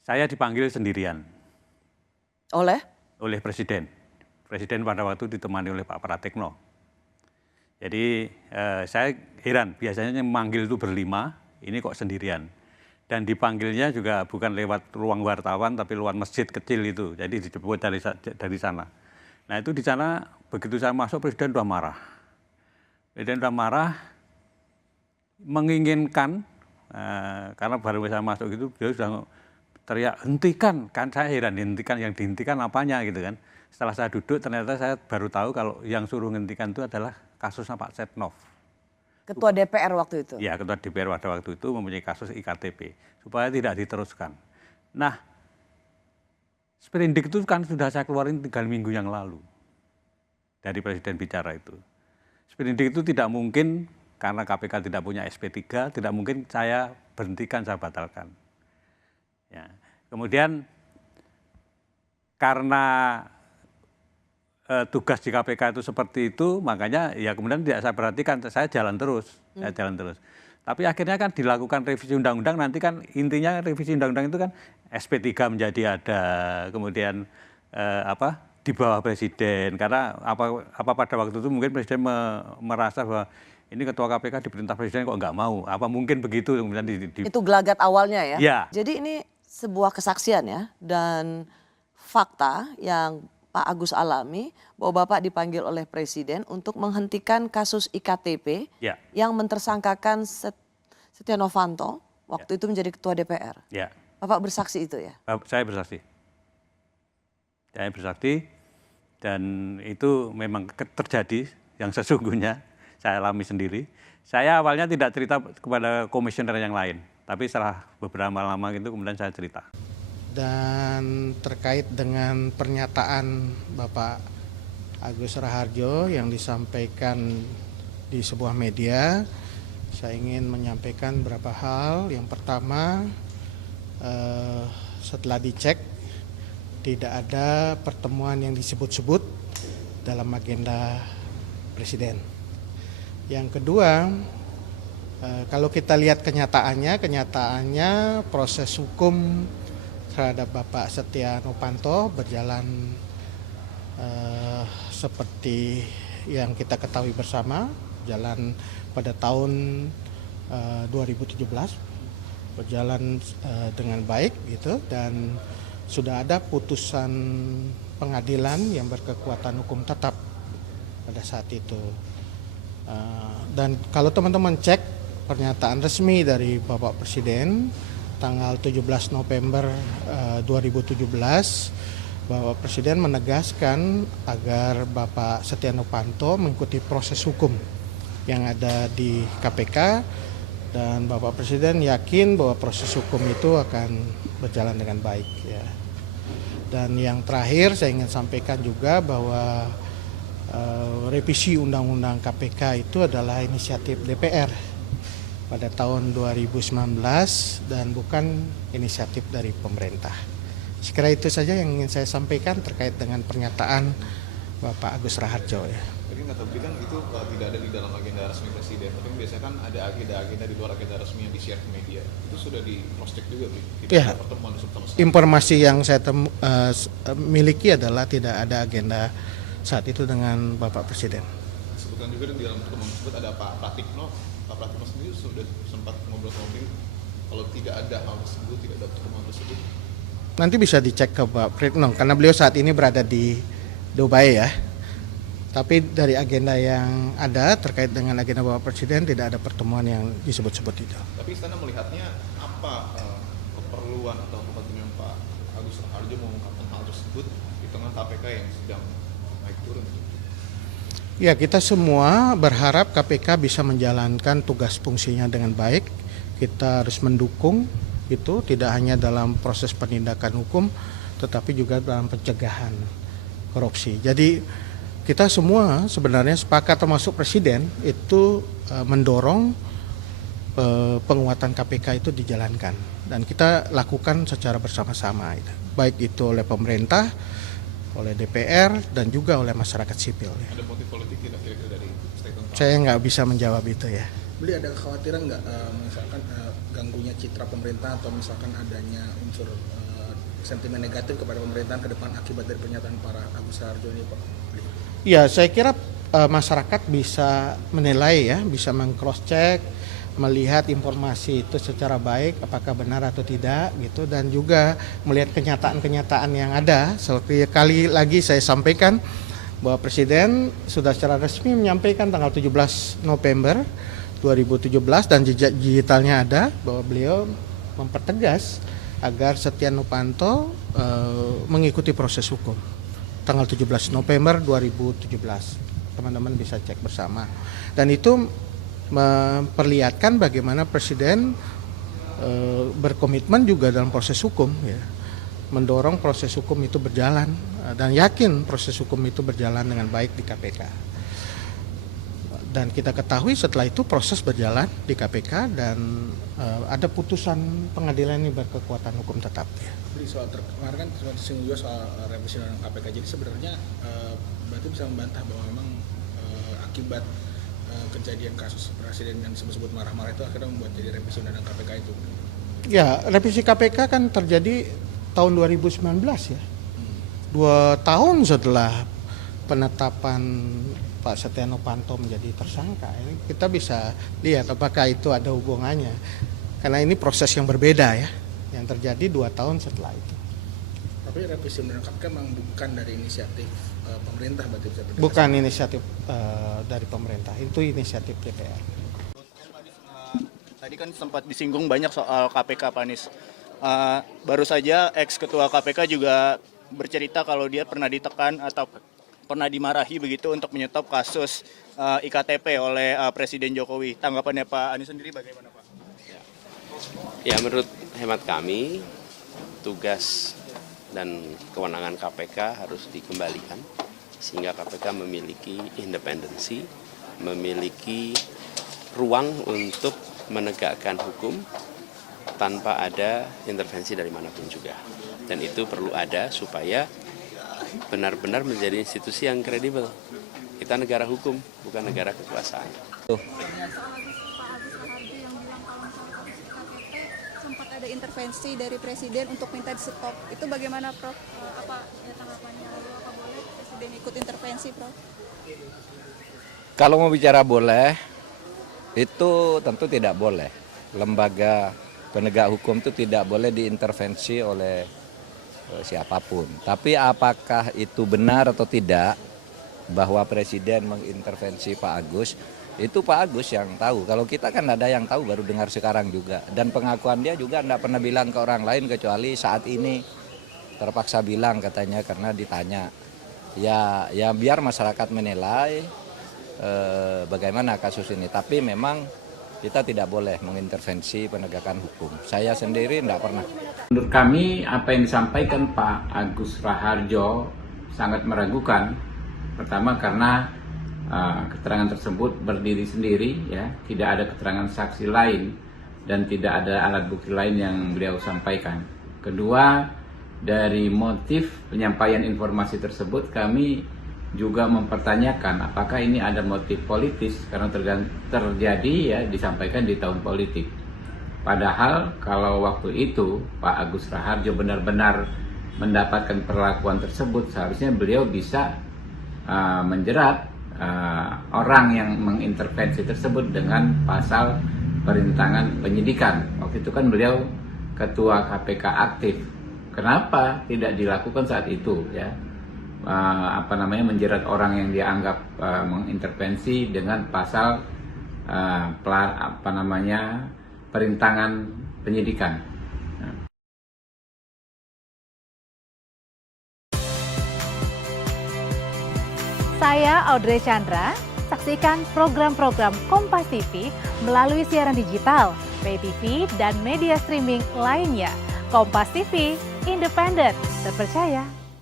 Saya dipanggil sendirian Oleh? oleh Presiden. Presiden pada waktu ditemani oleh Pak Pratikno. Jadi saya heran, biasanya yang memanggil itu berlima, ini kok sendirian. Dan dipanggilnya juga bukan lewat ruang wartawan, tapi lewat masjid kecil itu. Jadi dijemput dari sana. Nah itu di sana, begitu saya masuk, Presiden sudah marah. Presiden sudah marah, menginginkan, karena baru saya masuk itu, beliau sudah teriak, hentikan. Kan saya heran, hentikan, yang dihentikan apanya gitu kan. Setelah saya duduk, ternyata saya baru tahu kalau yang suruh hentikan itu adalah kasusnya Pak Setnov. Ketua DPR waktu itu? Ya, Ketua DPR pada waktu itu mempunyai kasus IKTP, supaya tidak diteruskan. Nah, sprindik itu kan sudah saya keluarin 3 minggu yang lalu, dari Presiden bicara itu. Sprindik itu tidak mungkin, karena KPK tidak punya SP3, tidak mungkin saya berhentikan, saya batalkan. Ya. Kemudian, karena tugas di KPK itu seperti itu, makanya ya kemudian tidak saya perhatikan, saya jalan terus. Tapi akhirnya kan dilakukan revisi undang-undang, nanti kan intinya revisi undang-undang itu kan SP3 menjadi ada, kemudian di bawah Presiden, karena apa pada waktu itu mungkin Presiden merasa bahwa ini Ketua KPK diperintah Presiden kok nggak mau, apa mungkin begitu kemudian Itu gelagat awalnya ya? Ya. Jadi ini sebuah kesaksian ya, dan fakta yang Pak Agus alami bahwa Bapak dipanggil oleh Presiden untuk menghentikan kasus IKTP yang mentersangkakan Setia Novanto waktu itu menjadi Ketua DPR. Ya. Bapak bersaksi itu ya? Saya bersaksi. Saya bersaksi dan itu memang terjadi yang sesungguhnya saya alami sendiri. Saya awalnya tidak cerita kepada komisioner yang lain, tapi setelah beberapa lama itu kemudian saya cerita. Dan terkait dengan pernyataan Bapak Agus Raharjo yang disampaikan di sebuah media, saya ingin menyampaikan beberapa hal. Yang pertama, setelah dicek tidak ada pertemuan yang disebut-sebut dalam agenda Presiden. Yang kedua, kalau kita lihat kenyataannya proses hukum terhadap Bapak Setia Novanto berjalan seperti yang kita ketahui bersama, jalan pada tahun 2017, berjalan dengan baik gitu, dan sudah ada putusan pengadilan yang berkekuatan hukum tetap pada saat itu. Dan kalau teman-teman cek pernyataan resmi dari Bapak Presiden tanggal 17 November 2017, Bapak Presiden menegaskan agar Bapak Setia Novanto mengikuti proses hukum yang ada di KPK, dan Bapak Presiden yakin bahwa proses hukum itu akan berjalan dengan baik ya. Dan yang terakhir saya ingin sampaikan juga bahwa revisi Undang-Undang KPK itu adalah inisiatif DPR pada tahun 2019 dan bukan inisiatif dari pemerintah. Sekira itu saja yang ingin saya sampaikan terkait dengan pernyataan Bapak Agus Raharjo ya. Jadi nggak tahu kan itu tidak ada di dalam agenda resmi Presiden, tapi biasanya kan ada agenda-agenda di luar agenda resmi yang di-share ke media. Itu sudah di cross check juga, tidak ya, ada pertemuan sama sekali. Informasi yang saya miliki adalah tidak ada agenda saat itu dengan Bapak Presiden. Sebutkan juga di dalam pertemuan tersebut ada Pak Pratikno. Pak Pratikno sendiri sudah sempat ngobrol-ngobrol kalau tidak ada hal tersebut, tidak ada pertemuan tersebut. Nanti bisa dicek ke Pak Pratikno karena beliau saat ini berada di Dubai ya. Tapi dari agenda yang ada terkait dengan agenda Bapak Presiden tidak ada pertemuan yang disebut-sebut itu. Tapi Istana melihatnya apa keperluan atau kepentingan Pak Agus Raharjo mengungkapkan hal tersebut di tengah KPK yang sedang naik turun? Ya, kita semua berharap KPK bisa menjalankan tugas fungsinya dengan baik. Kita harus mendukung itu tidak hanya dalam proses penindakan hukum tetapi juga dalam pencegahan korupsi. Jadi kita semua sebenarnya sepakat termasuk Presiden itu mendorong penguatan KPK itu dijalankan dan kita lakukan secara bersama-sama itu. Baik itu oleh pemerintah, oleh DPR dan juga oleh masyarakat sipil. Ada motif politik tidak kira-kira dari statement? Saya nggak bisa menjawab itu ya. Beli ada kekhawatiran nggak misalkan ganggunya citra pemerintah atau misalkan adanya unsur sentimen negatif kepada pemerintahan ke depan akibat dari pernyataan para Agus Raharjo ini, Pak? Ya, saya kira masyarakat bisa menilai ya, bisa meng-cross check, melihat informasi itu secara baik apakah benar atau tidak gitu, dan juga melihat kenyataan-kenyataan yang ada. Sekali lagi saya sampaikan bahwa Presiden sudah secara resmi menyampaikan tanggal 17 November 2017 dan jejak digitalnya ada bahwa beliau mempertegas agar Setia Novanto mengikuti proses hukum tanggal 17 November 2017. Teman-teman bisa cek bersama. Dan itu memperlihatkan bagaimana Presiden berkomitmen juga dalam proses hukum ya. Mendorong proses hukum itu berjalan dan yakin proses hukum itu berjalan dengan baik di KPK. Dan kita ketahui setelah itu proses berjalan di KPK dan ada putusan pengadilan ini berkekuatan hukum tetap. Ya. Jadi soal kemarin kan singgung juga soal revisi undang KPK. Jadi sebenarnya berarti bisa membantah bahwa memang akibat kejadian kasus presiden yang disebut marah-marah itu akhirnya membuat jadi revisi undang KPK itu. Ya, revisi KPK kan terjadi tahun 2019 ya. 2 tahun setelah penetapan Pak Setia Novanto menjadi tersangka. Ini kita bisa lihat apakah itu ada hubungannya. Karena ini proses yang berbeda ya, yang terjadi 2 tahun setelah itu. Tapi revisi undang KPK memang bukan dari inisiatif pemerintah, berarti bisa berdasarkan. Bukan inisiatif dari pemerintah, itu inisiatif DPR. Tadi kan sempat disinggung banyak soal KPK, Pak Anies. Baru saja ex-ketua KPK juga bercerita kalau dia pernah ditekan atau pernah dimarahi begitu untuk menyetop kasus IKTP oleh Presiden Jokowi. Tanggapannya Pak Anies sendiri bagaimana, Pak? Ya, menurut hemat kami, tugas dan kewenangan KPK harus dikembalikan sehingga KPK memiliki independensi, memiliki ruang untuk menegakkan hukum tanpa ada intervensi dari manapun juga. Dan itu perlu ada supaya benar-benar menjadi institusi yang kredibel. Kita negara hukum, bukan negara kekuasaan. Soal Pak Agus Raharjo yang bilang kalau misalnya kasus IKTP sempat ada intervensi dari Presiden untuk minta di stop. Itu bagaimana, Prof? Apa tanggapannya? Lalu apa boleh Presiden ikut intervensi, Prof? Kalau mau bicara boleh, itu tentu tidak boleh. Lembaga penegak hukum itu tidak boleh diintervensi oleh siapapun. Tapi apakah itu benar atau tidak bahwa Presiden mengintervensi Pak Agus, itu Pak Agus yang tahu. Kalau kita kan ada yang tahu baru dengar sekarang juga. Dan pengakuan dia juga tidak pernah bilang ke orang lain kecuali saat ini terpaksa bilang katanya karena ditanya. Ya biar masyarakat menilai bagaimana kasus ini. Tapi memang kita tidak boleh mengintervensi penegakan hukum. Saya sendiri tidak pernah. Menurut kami apa yang disampaikan Pak Agus Raharjo sangat meragukan. Pertama karena keterangan tersebut berdiri sendiri, ya, tidak ada keterangan saksi lain dan tidak ada alat bukti lain yang beliau sampaikan. Kedua, dari motif penyampaian informasi tersebut kami juga mempertanyakan apakah ini ada motif politis karena terjadi ya disampaikan di tahun politik. Padahal kalau waktu itu Pak Agus Raharjo benar-benar mendapatkan perlakuan tersebut, seharusnya beliau bisa menjerat orang yang mengintervensi tersebut dengan pasal perintangan penyidikan. Waktu itu kan beliau ketua KPK aktif. Kenapa tidak dilakukan saat itu, ya? Menjerat orang yang dianggap mengintervensi dengan pasal perintangan penyidikan. Saya Audrey Chandra, saksikan program-program Kompas TV melalui siaran digital, pay TV, dan media streaming lainnya. Kompas TV, independen, terpercaya,